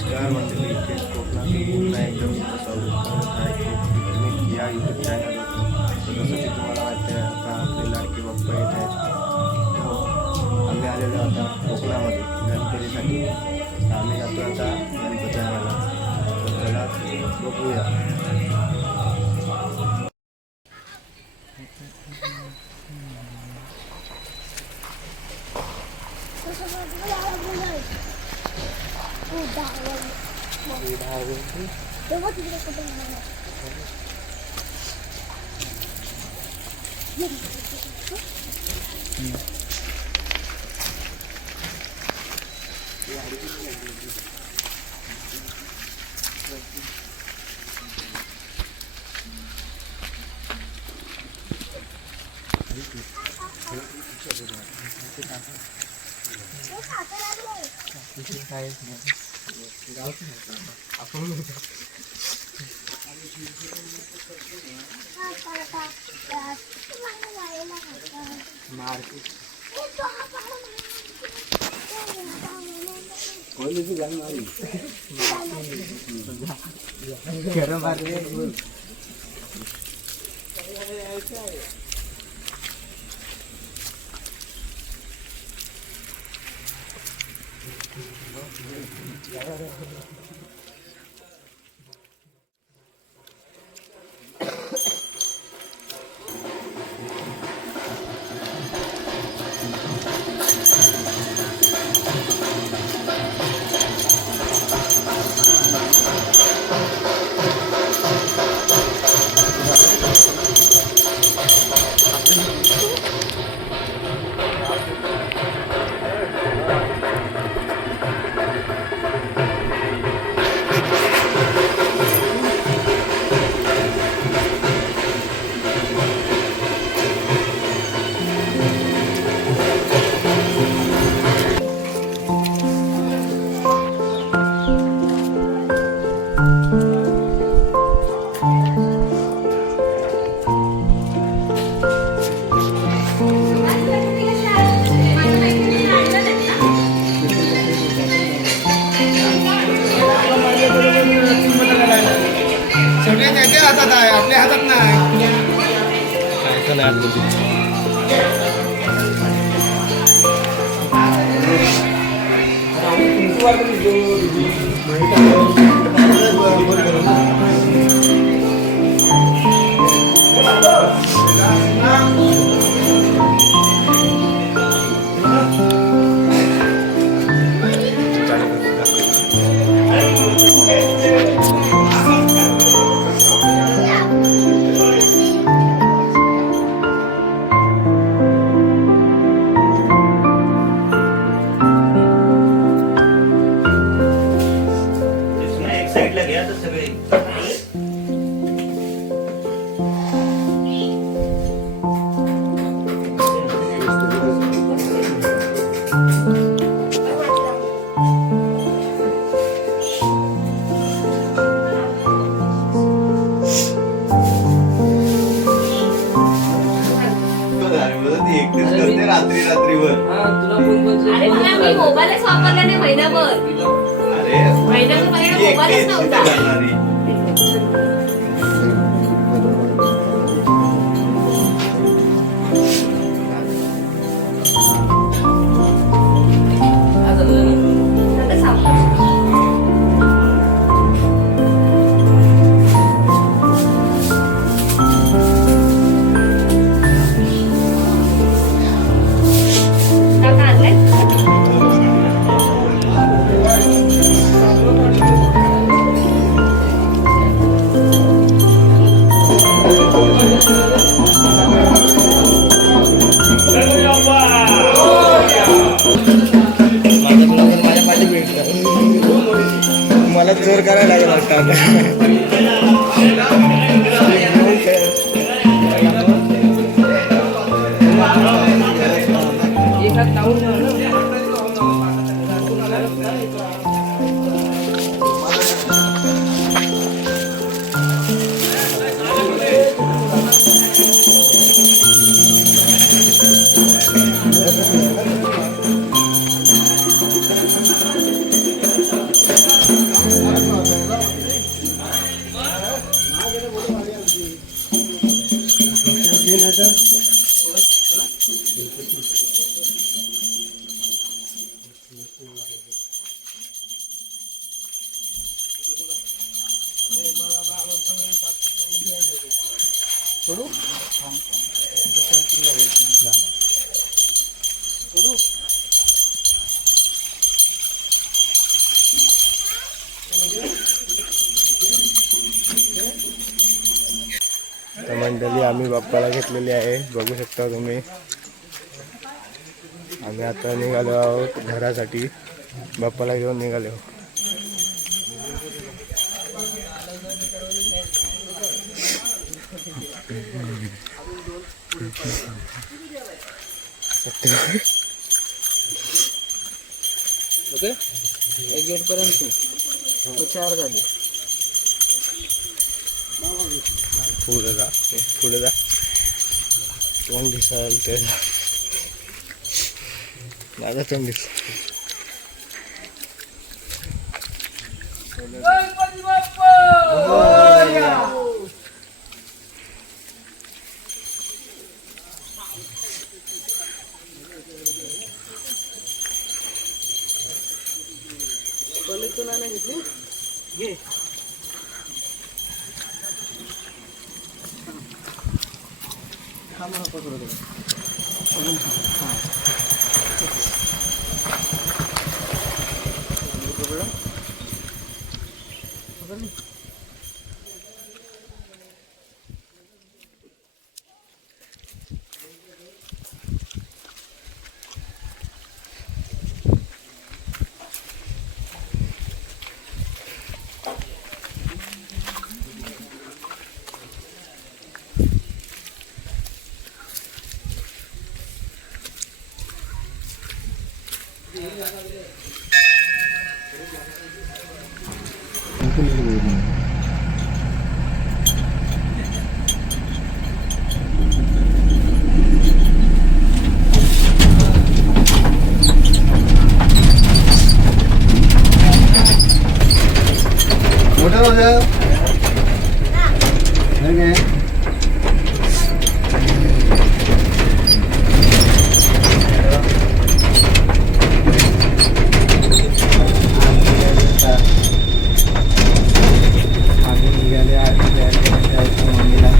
नमस्कार मंडळी, इथे कोकणातील पुन्हा एकदा तुमचं स्वागत करत आहे पिकनिक या यूट्यूब चॅनलवर. जसं की तुम्हाला माहिती आहे, आता आपले लाडके बाप्पा येत आहेत. आम्ही आलेलो आता कोकणामध्ये गणपतीसाठी. आम्ही जातो आता गणपती आणायला. तर चला बघूया. आपल्या हातात नाही. रात्री रात्रीवर मी मोबाईलच वापरला नाही महिनाभर. मोबाईलच नव्हता. मला जोर करायला लागेल वाटतं. तर मंडळी आम्ही बाप्पाला घेतलेली आहे, बघू शकता तुम्ही. आम्ही आता निघालो आहोत घरासाठी, बाप्पाला घेऊन निघालो आहोत. ओके एक गेट पर्यंत तो 4 झाले. पुढे जा, पुढे जा. कोण दिसाल ते माझा कोण दिस. तुला नाही घेतली घे. हा मला पकडू दे. हां मोठं होतं नाही. आम्ही निघाले मम्मीला.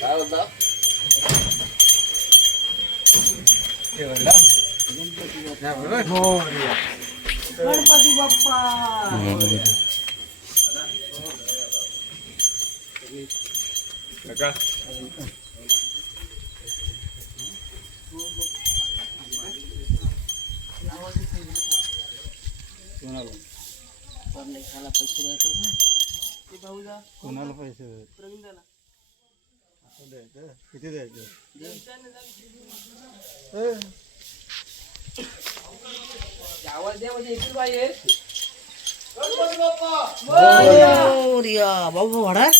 काय होता गणपती बाप्पा पैसे द्यायचे ना ते भाऊला कोणाला पैसे प्रवीणला द्यायचं किती द्यायचं आवाज द्या म्हणजे येतील बाहेर बाबू वाडा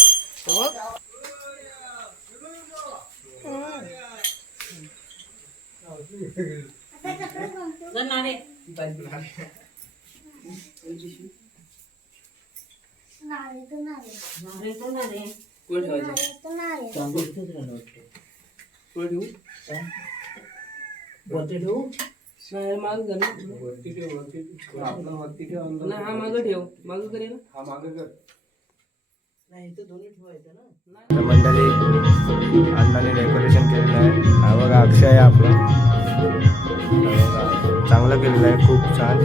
हा मागं ठेव मागं करेल हा मागं कर नाही तर दोन्ही ठेवायचं ना तर मंडळी अण्णाने डेकोरेशन केलेलं आहे. हा बघा अक्षय आहे आपला. हा बघा, चांगलं केलेलं आहे, खूप छान.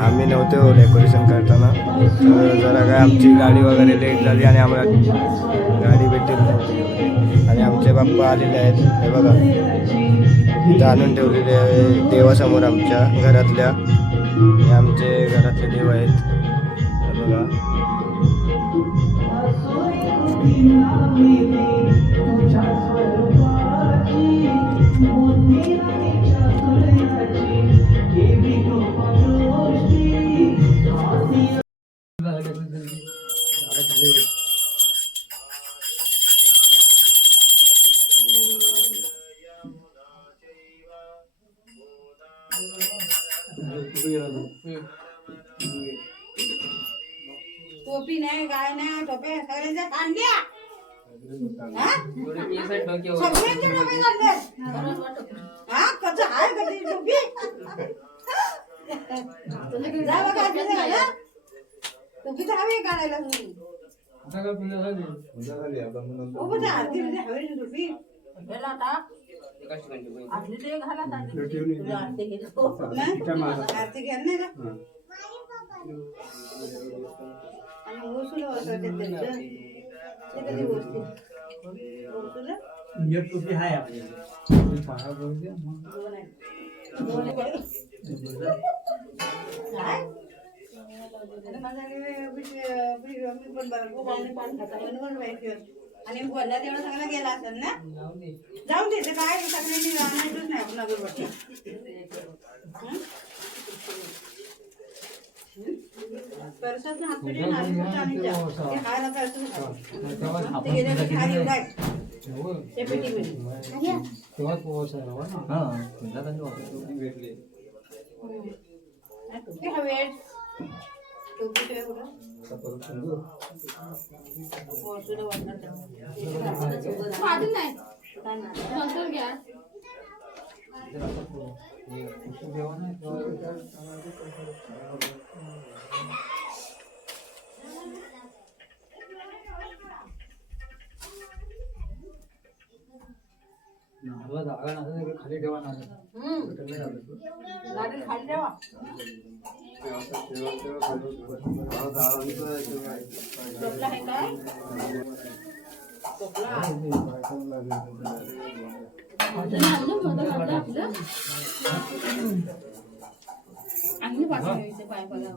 आम्ही नव्हते हो डेकोरेशन करताना, तर जरा काय आमची गाडी वगैरे लेट झाली आणि आम्हाला गाडी भेटली नव्हती. आणि आमचे बाप्पा आलेले आहेत, हे बघा इथं आणून ठेवलेले आहे देवासमोर आमच्या घरातल्या. हे आमचे घरातले देव आहेत, हे बघा. टोपी नाही काय नाही टोपे सगळ्यांच्या काढल्या सगळ्यांच्या टोपी काढल्या हा कसं आहे कधी टोपी जा बघा टोपी तर हवी काढायला हो बघा आरती हवी टोपी आरती ते घाला आरती घ्याल नाही का आणि ओसुलं वाजवतात त्यांचं ते कधी गोष्टी ओसुलं टोपी आहे आपली काय माझा मी पण बरं पान खाता म्हणून माहिती आणि बोलला तेवढं सगळं गेला असेल ना जाऊन दे ते काय सगळ्यांनी जाणारच नाही आपण अगरबत्ती परसात ना हात पेटी नारळ आणि खायला काय असं ते गेल्या की खाली उगाय ते पेटीमध्ये तेव्हा पोहोचायला हां भेटले टोपी हवे टोपी ठेवा कुठं सुद्धा वाटणार नाही नंतर घ्या जागा नसेल खाली ठेवा लागेल खाली ठेवा टोपला आहे काय टोपला आणि पाठवायचं पाय पडला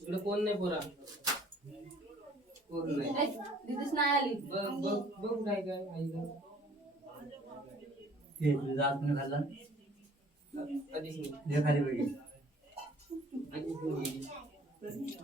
इकडे कोण नाही पोरा कोण नाही दिदीच नाही आली. बघ काय काय आईला ते तुझा आत्म खाल्ला आधीच नाही दे खाली वेगळी आधीच नाही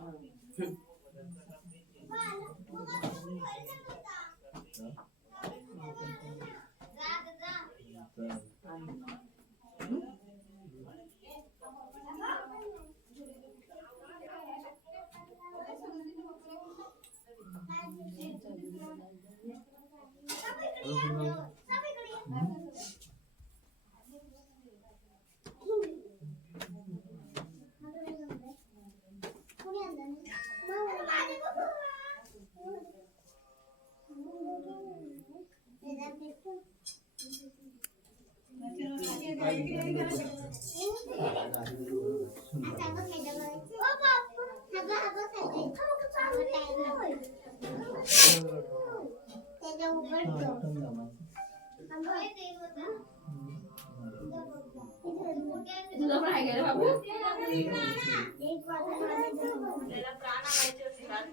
तुझं पण आहे का रे बाबू? आपल्याला प्राण आणायचे असतात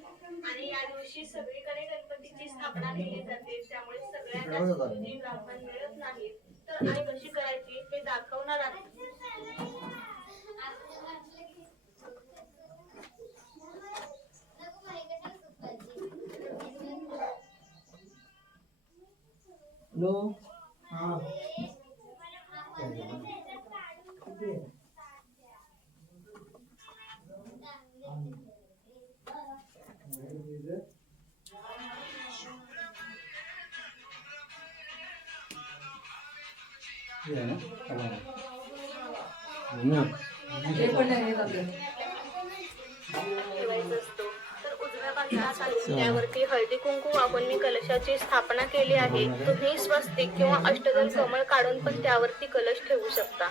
आणि या दिवशी सगळीकडे गणपतीची स्थापना केली जाते. त्यामुळे सगळ्यांना गुरुजी ब्राह्मण मिळत नाही. तर आई कशी करायची हे दाखवणार आहे. नो हा हे ना ते पण नाही येत आपल्याला. ठेवायचा असतो. तर उजव्या बाजूला त्यावरती हळदी कुंकू वाहून मी कलशाची स्थापना केली आहे. तुम्ही स्वस्तिक किंवा अष्टदल कमळ काढून पण त्यावरती कलश ठेवू शकता.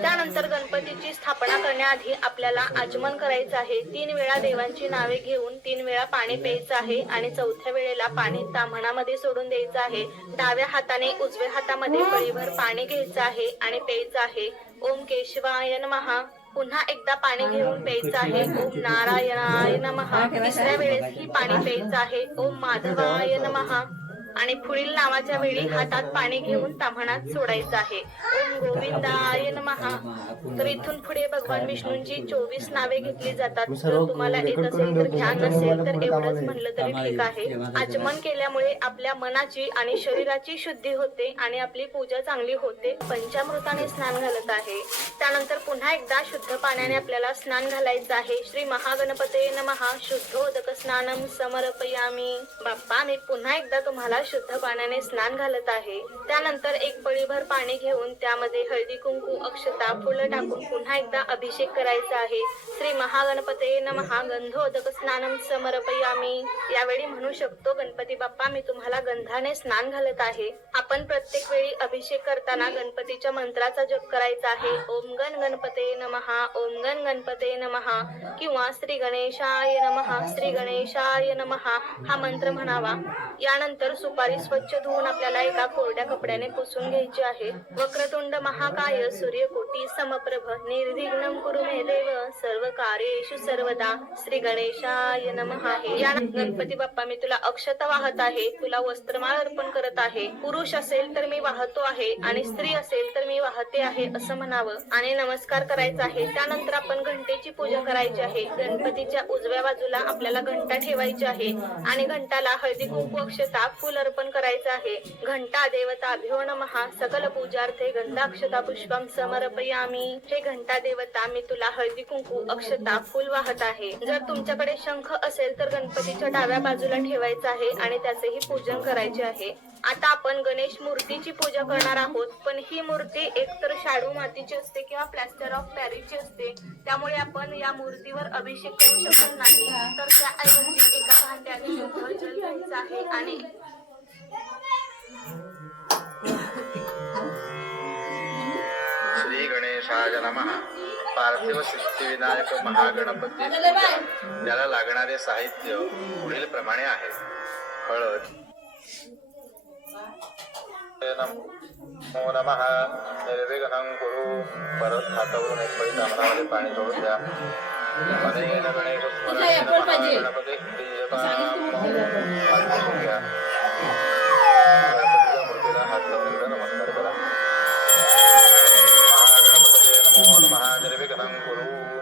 त्यानंतर गणपतीची स्थापना करण्याआधी आपल्याला आचमन करायचं आहे. 3 वेळा देवांची नावे घेऊन 3 वेळा पाणी प्यायचं आहे आणि 4थ्या वेळेला पाणी ताम्हणामध्ये सोडून द्यायचं आहे. डाव्या हाताने उजव्या हातामध्ये पळीभर पाणी घ्यायचं आहे आणि प्यायचं आहे. ओम केशवाय नमः. पुन्हा एकदा पाणी घेऊन प्यायचं आहे. ओम नारायणाय नमः. तिसऱ्या वेळेस ही पाणी प्यायचं आहे. ओम माधवाय नमः. आणि पुढील नावाच्या वेळी हातात पाणी घेऊन ताम्हणात सोडायचं आहे. ओम गोविंदाय नमः. तर इथून पुढे भगवान विष्णूंची 24 नावे घेतली जातात. जर तुम्हाला येत असेल तर ध्यान नसेल तर एवढंच म्हणलं तरी ठीक आहे. आचमन केल्यामुळे आपल्या मनाची आणि शरीराची शुद्धी होते आणि आपली पूजा चांगली होते. पंचामृताने स्नान घालत आहे. त्यानंतर पुन्हा एकदा शुद्ध पाण्याने आपल्याला स्नान घालायचं आहे. श्री महागणपते नमः. शुद्धोदक स्नानम समर्पयामी. बाप्पा मी पुन्हा एकदा तुम्हाला शुद्ध पाण्याने स्नान घालत आहे. त्यानंतर एक पळीभर पाणी घेऊन त्यामध्ये हळदी कुंकू अक्षता फुलं टाकून पुन्हा एकदा अभिषेक करायचा आहे. श्री महागणपते नमः. गंधोदक स्नानम समर्पयामी. यावेळी म्हणू शकतो गणपती बाप्पा मी तुम्हाला गंधाने स्नान घालत आहे. आपण प्रत्येक वेळी अभिषेक करताना गणपतीच्या मंत्राचा जप करायचा आहे. ओम गण गणपते नमः. ओम गण गणपते नमः किंवा श्री गणेशाय नमः. श्री गणेशाय नमः हा मंत्र म्हणावा. यानंतर सुपारी स्वच्छ धुवून आपल्याला एका कोरड्या कपड्याने पुसून घ्यायची आहे. वक्रतुंड महाकाय सूर्यकोटी समप्रभ निर्विघ्नं कुरु मे देव सर्व कार्येषु सर्वदा. श्री गणेशाय नमः. या गणपती बाप्पा मी तुला अक्षता वाहत आहे. तुला वस्त्रमाळ अर्पण करत आहे. पुरुष असेल तर मी वाहतो आहे आणि स्त्री असेल तर मी वाहते आहे असं म्हणावं आणि नमस्कार करायचा आहे. त्यानंतर आपण घंटेची पूजा करायची आहे. गणपतीच्या उजव्या बाजूला आपल्याला घंटा ठेवायची आहे आणि घंटाला हळदी कुंकू अक्षता फुल अर्पण करायचं आहे. घंटा देवताभ्यो नमः. सकल पूजार्थे गंधाक्षता पुष्पम समर्पयामी. हे घंटा देवता मी तुला हळदी कुंकू अक्षता फुल वाहत आहे. जर तुमच्याकडे शंख असेल तर गणपतीच्या डाव्या बाजूला ठेवायचा आहे आणि त्याचेही पूजन करायचे आहे. आता आपण गणेश मूर्तीची पूजा करणार आहोत. पण ही मूर्ती एकतर शाडू मातीची असते किंवा प्लॅस्टर ऑफ पॅरिसची असते. त्यामुळे आपण या मूर्तीवर अभिषेक करू शकत नाही. तर त्याऐवजी एका भांड्याने शुद्ध जल घ्यायचं आहे आणि श्री गणेशाय नमः. पार्थिव सिद्धिविनायक महागणपती त्याला लागणारे साहित्य पुढील प्रमाणे आहे. हळद. नमो नमः. निर्विघ्नं कुरु. परत हातावरून एक पळी ताम्हणामध्ये पाणी सोडून द्या. गणेश स्मरण गणपती घ्या. गणपतीच्या मूर्तीला हात लावून एकदा नमस्कार करा. महागणपतये नमो नमः. निर्विघ्नं कुरु.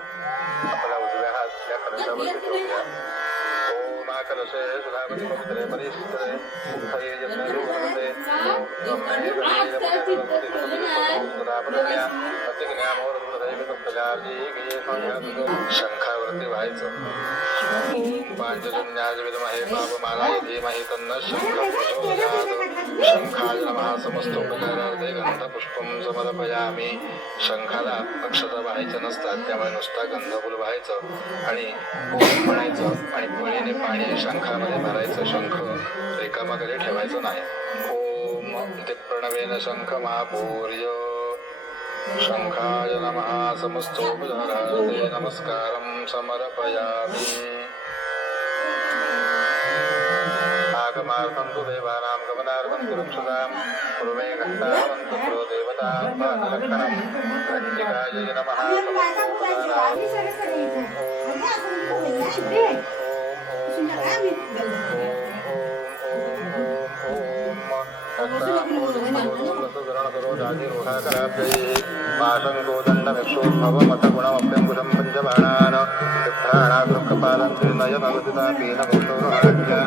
आपला उजव्या हात या कलशावरती ठेवून घ्या. ओम कलशे सुधापती पवित्रे परिष्ठरे हये यज्ञरूपते शंखावरती व्हायचं. पांचजन्याज विद्महे पापमालाय धीमहि तन्नः शंखः प्रचोदयात्. शंखाय नमः. समस्तोपचारार्थे गंधपुष्पं समर्पयामि. शंखाला अक्षता व्हायच्या नसतात, त्यामुळे नुसता गंधफूल व्हायचं आणि ओम म्हणायचं आणि पळीने पाणी शंखामध्ये भरायचं. शंख रिकामा कधी ठेवायचं नाही. ओम ते प्रणवेन शंख महापूर्य. शंखाय नमः. समस्तोपचारार्थे नमस्कारं समर्पयामि. आगमार्थं तु देवानां गमनार्थं तु रक्षतां. पूर्वे घण्टावन्तु प्रो देवतां पादलक्षणं. घण्टिकायै नमः. पाशङ्कोदण्डमिक्षोद्भवमथगुणमप्यङ्कुशं पञ्चबाणान् विभ्राणादृक्कपालं त्रिनयनवदितापीन गौतमराज्ञा.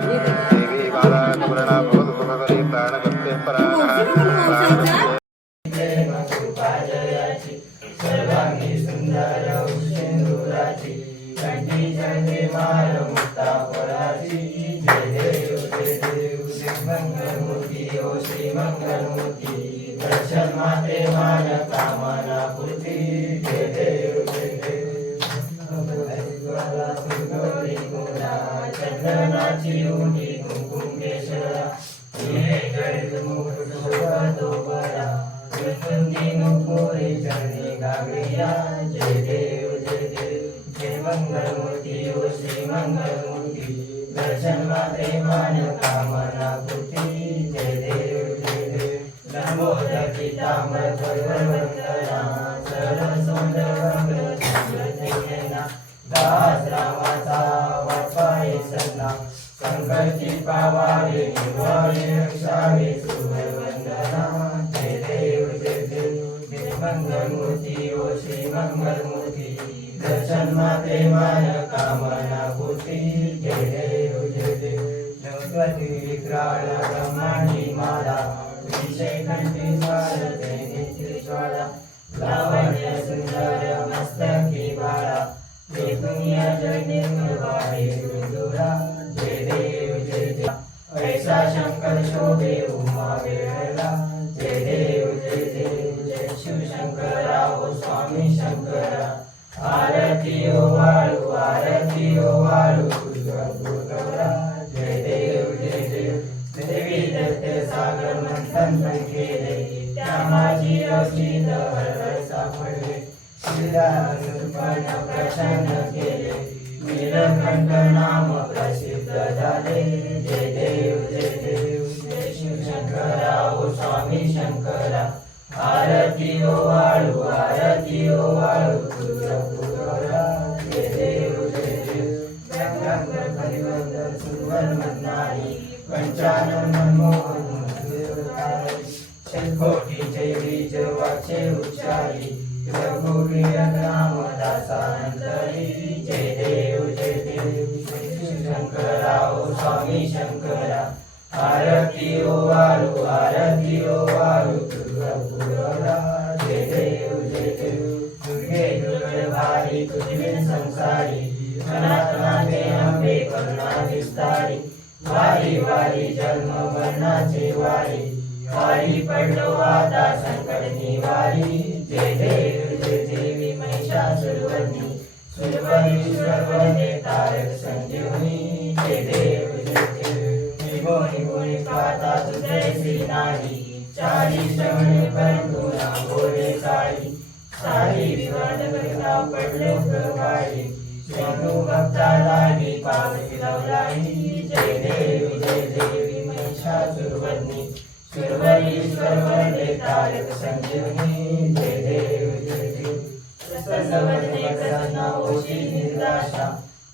देवी बालाकवर्णा भवतु सुभगरी प्राणगत्ये परागः.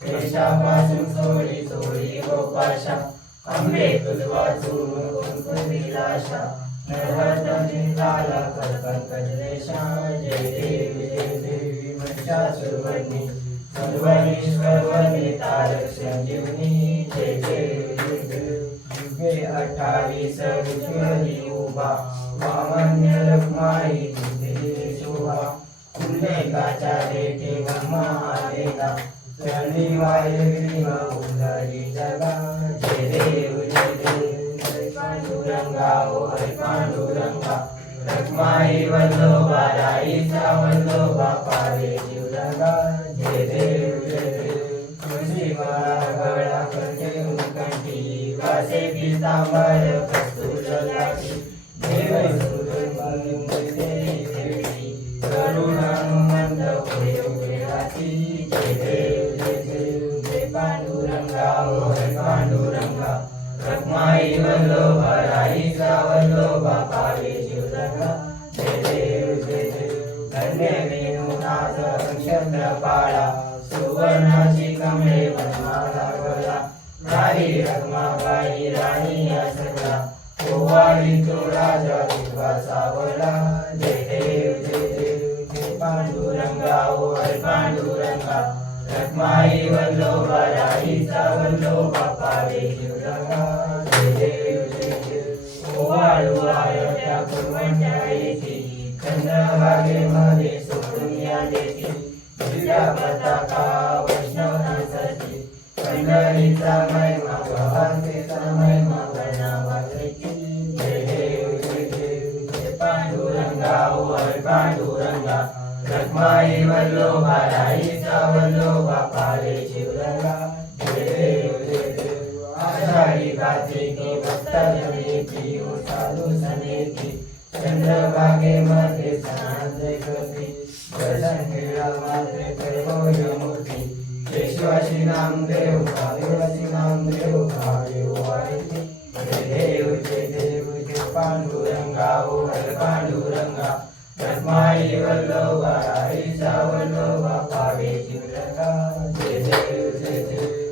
देशापासून सोडी सोडी गोपाशा आंबे तुझ वाचून कुंकुमिलाशा नरहर झाला कर्कट देशा जय देवी महिषासुरमर्दिनी सर्वनेश्वरवर्णी तारक संजीवनी जय देवी युगे 28 विश्वरी उभा वामन्य रखमाई तुझे शोभा उल्लेखाच्या रेटे ब्रह्मा आलेला चरणी वायुग्रीव उदरी जगा जय देव जय पांडुरंगा ओ हरे पांडुरंगा रखमाई वल्लोबा राईचा वल्लोबा पावे जीवलगा जय देव तुळशी माळा गळा कंठे उत्कंठी वासे पितांबर कस्तुरलाची देव करुण हनुमंत होय वेळाची जय देव जय पांडुरंगा ओ हरे पांडुरंगा रखमाई वल्लोबा राईचा वल्लोबा पावे जीवलगा जय देव धन्य वेणुनाथ नक्षत्रपाळा सुवर्णाची कमळे वनमाला गळा राही रखमाबाई राणी असला ओवाळी तो राजा विधवा सावला जय देव जय पांडुरंगा ओ हरे पांडुरंगा रखमाई वल्लोबा राईचा वल्लोबा पावे जीवलगा जय देव ओवाळू आयत्या कुर्वंत्या येती चंद्रभागेमध्ये सोडून या देती दिव्या पताका वैष्णवांसाठी पंढरीचा महिमा भवांतीचा महिमा वर्णावाची जय देव जय पांडुरंगा ओ हरे पांडुरंगा रखमाई वल्लोबा राईचा वल्लोबा पावे जीवलगा जय देव आषाढी कार्तिकी भक्तजनेची ओ साधू सनेची चंद्रभागेमध्ये सणांचे करती दर्शन केला मात्रे कर्मयोग मूर्ती केशवाशी नामदेव महादेवाची नामदेव महादेव वाढती जय देव जय पांडुरंगा ओ हरे पांडुरंगा रखमाई वल्लोबा राईचा वल्लोबा पावे जीवलगा जय देव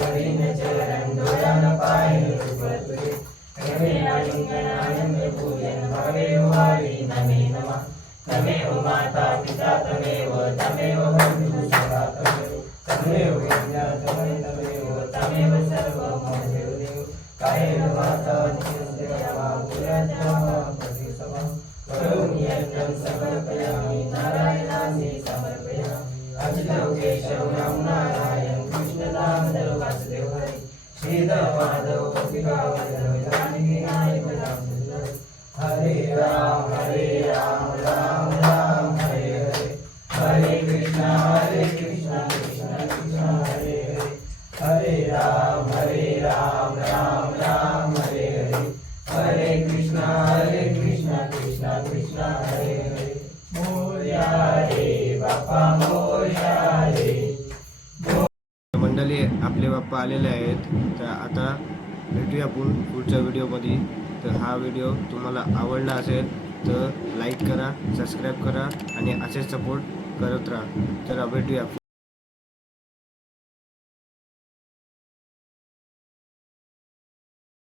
मरीन चरण डोळ्यान पाहिलं तुझे आनंद पूजन भावे वारी नमे नमः तमेव माता पिता तमेव बंधु सखा तमेव विद्या तमेव सर्व देव कायेन वाचा चिंतया पुरत्वा प्रतिसमा करोमि यज्ञं समर्पयामि नारायणानि समर्पयामि अच्युतं केशवं राम नारायण कृष्ण दामोदर वासुदेव हरि श्रीधर माधव गोपिका वल्लभ जानकी नायक राम हरे राम राम राम हरे हरे हरे कृष्णा कृष्ण कृष्ण हरे हरे हरे राम राम राम हरे हरे हरे कृष्णा कृष्ण कृष्ण हरे हरे मोरया रे बाप्पा मोरया रे मंडळी आपले बाप्पा आलेले आहेत. तर आता भेटूया आपण पुढच्या व्हिडिओमध्ये. तर हा व्हिडिओ तुम्हाला आवडला असेल तर लाईक करा, सबस्क्राईब करा आणि असेच सपोर्ट करत राहा. तर भेटूया.